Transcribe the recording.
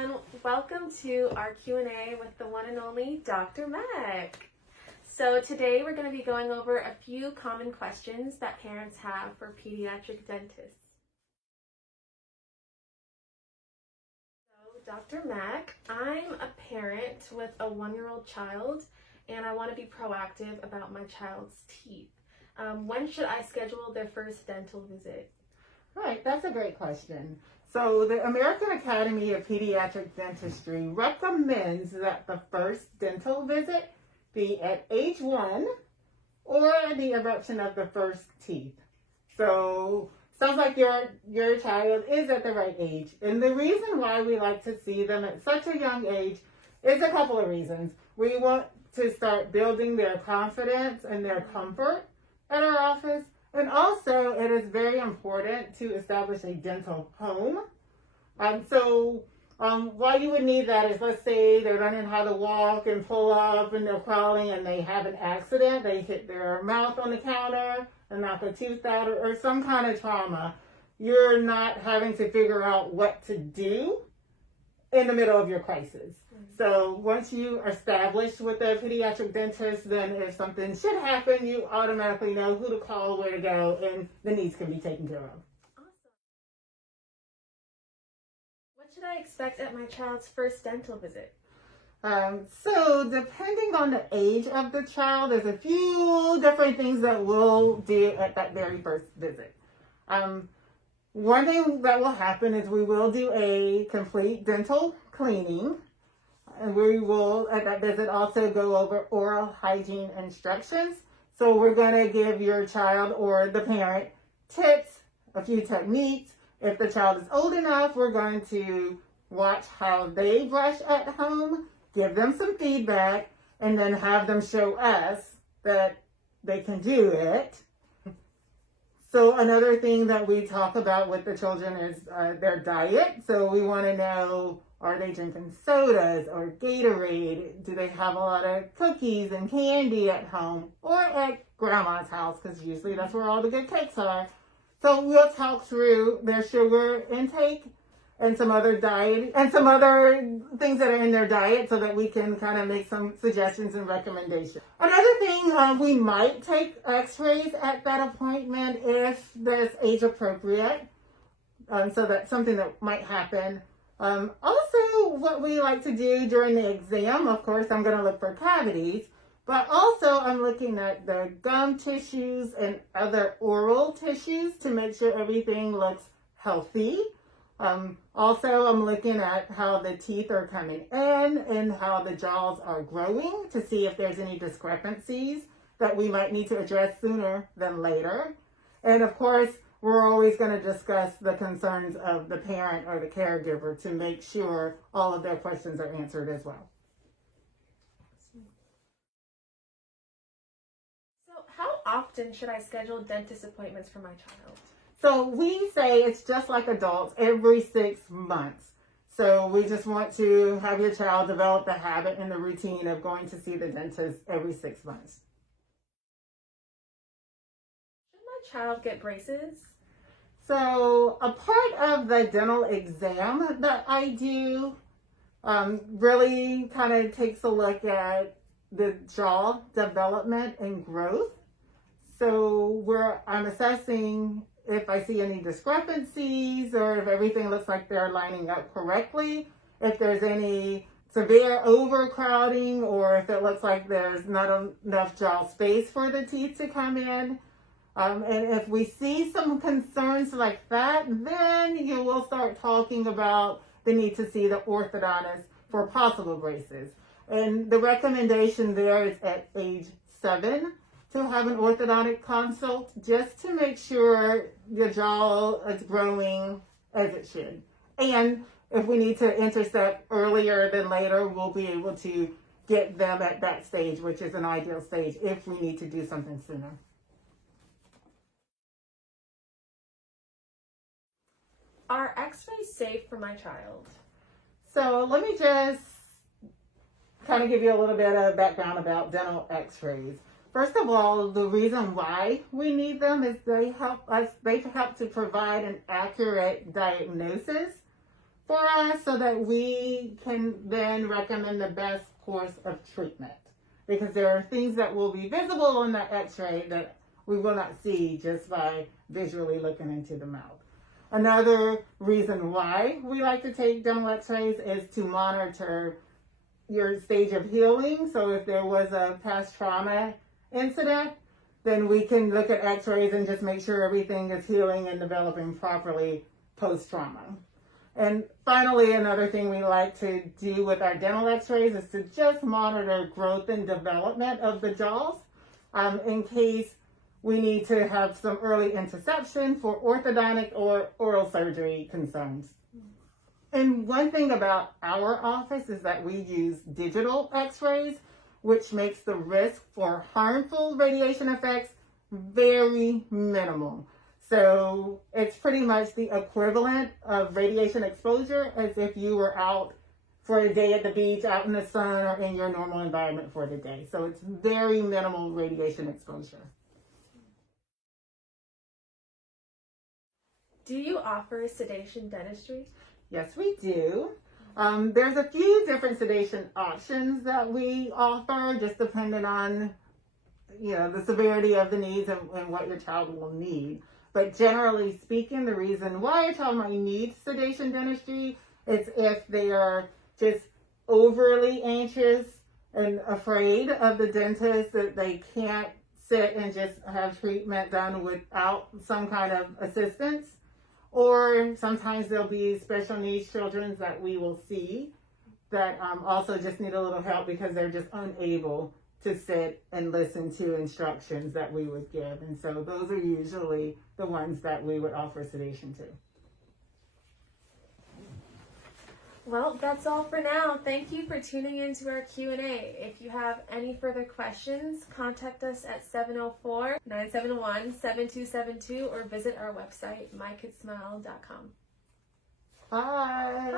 everyone. Welcome to our Q&A with the one and only Dr. Mac. So today we're going to be going over a few common questions that parents have for pediatric dentists. So Dr. Mac, I'm a parent with a 1-year-old child and I want to be proactive about my child's teeth. When should I schedule their first dental visit? Right, that's a great question. So the American Academy of Pediatric Dentistry recommends that the first dental visit be at age 1 or the eruption of the first teeth. So sounds like your child is at the right age. And the reason why we like to see them at such a young age is a couple of reasons. We want to start building their confidence and their comfort at our office. And also, it is very important to establish a dental home. Why you would need that is, let's say they're learning how to walk and pull up and they're crawling and they have an accident. They hit their mouth on the counter and knock a tooth out or some kind of trauma. You're not having to figure out what to do in the middle of your crisis. So once you are established with a pediatric dentist, then if something should happen, you automatically know who to call, where to go, and the needs can be taken care of. Awesome. What should I expect at my child's first dental visit? So depending on the age of the child, there's a few different things that we'll do at that very first visit. One thing that will happen is we will do a complete dental cleaning. And we will, at that visit, also go over oral hygiene instructions. So we're going to give your child or the parent tips, a few techniques. If the child is old enough, we're going to watch how they brush at home, give them some feedback, and then have them show us that they can do it. So another thing that we talk about with the children is their diet. So we want to know, are they drinking sodas or Gatorade? Do they have a lot of cookies and candy at home or at grandma's house? Because usually that's where all the good cakes are. So we'll talk through their sugar intake and some other diet and some other things that are in their diet so that we can kind of make some suggestions and recommendations. Another thing, we might take x-rays at that appointment if that's age appropriate. So that's something that might happen. Also, what we like to do during the exam, of course, I'm going to look for cavities, but also I'm looking at the gum tissues and other oral tissues to make sure everything looks healthy. Also, I'm looking at how the teeth are coming in and how the jaws are growing to see if there's any discrepancies that we might need to address sooner than later. And of course, we're always going to discuss the concerns of the parent or the caregiver to make sure all of their questions are answered as well. So how often should I schedule dentist appointments for my child? So we say it's just like adults, every 6 months. So we just want to have your child develop the habit and the routine of going to see the dentist every 6 months. Should my child get braces? So a part of the dental exam that I do really kind of takes a look at the jaw development and growth. So I'm assessing if I see any discrepancies or if everything looks like they're lining up correctly, if there's any severe overcrowding or if it looks like there's not enough jaw space for the teeth to come in. And if we see some concerns like that, then you will start talking about the need to see the orthodontist for possible braces. And the recommendation there is at age 7 to have an orthodontic consult just to make sure your jaw is growing as it should. And if we need to intercept earlier than later, we'll be able to get them at that stage, which is an ideal stage if we need to do something sooner. Are x-rays safe for my child? So let me just kind of give you a little bit of background about dental x-rays. First of all, the reason why we need them is they help to provide an accurate diagnosis for us so that we can then recommend the best course of treatment. Because there are things that will be visible on the x-ray that we will not see just by visually looking into the mouth. Another reason why we like to take dental x-rays is to monitor your stage of healing. So if there was a past trauma incident, then we can look at x-rays and just make sure everything is healing and developing properly post-trauma. And finally, another thing we like to do with our dental x-rays is to just monitor growth and development of the jaws in case we need to have some early interception for orthodontic or oral surgery concerns. And one thing about our office is that we use digital x-rays, which makes the risk for harmful radiation effects very minimal. So it's pretty much the equivalent of radiation exposure as if you were out for a day at the beach, out in the sun, or in your normal environment for the day. So it's very minimal radiation exposure. Do you offer sedation dentistry? Yes, we do. There's a few different sedation options that we offer, just depending on, the severity of the needs and what your child will need. But generally speaking, the reason why a child might need sedation dentistry is if they are just overly anxious and afraid of the dentist, that they can't sit and just have treatment done without some kind of assistance. Or sometimes there'll be special needs children that we will see that also just need a little help because they're just unable to sit and listen to instructions that we would give. And so those are usually the ones that we would offer sedation to. Well, that's all for now. Thank you for tuning in to our Q&A. If you have any further questions, contact us at 704-971-7272 or visit our website, mykidsmile.com. Bye.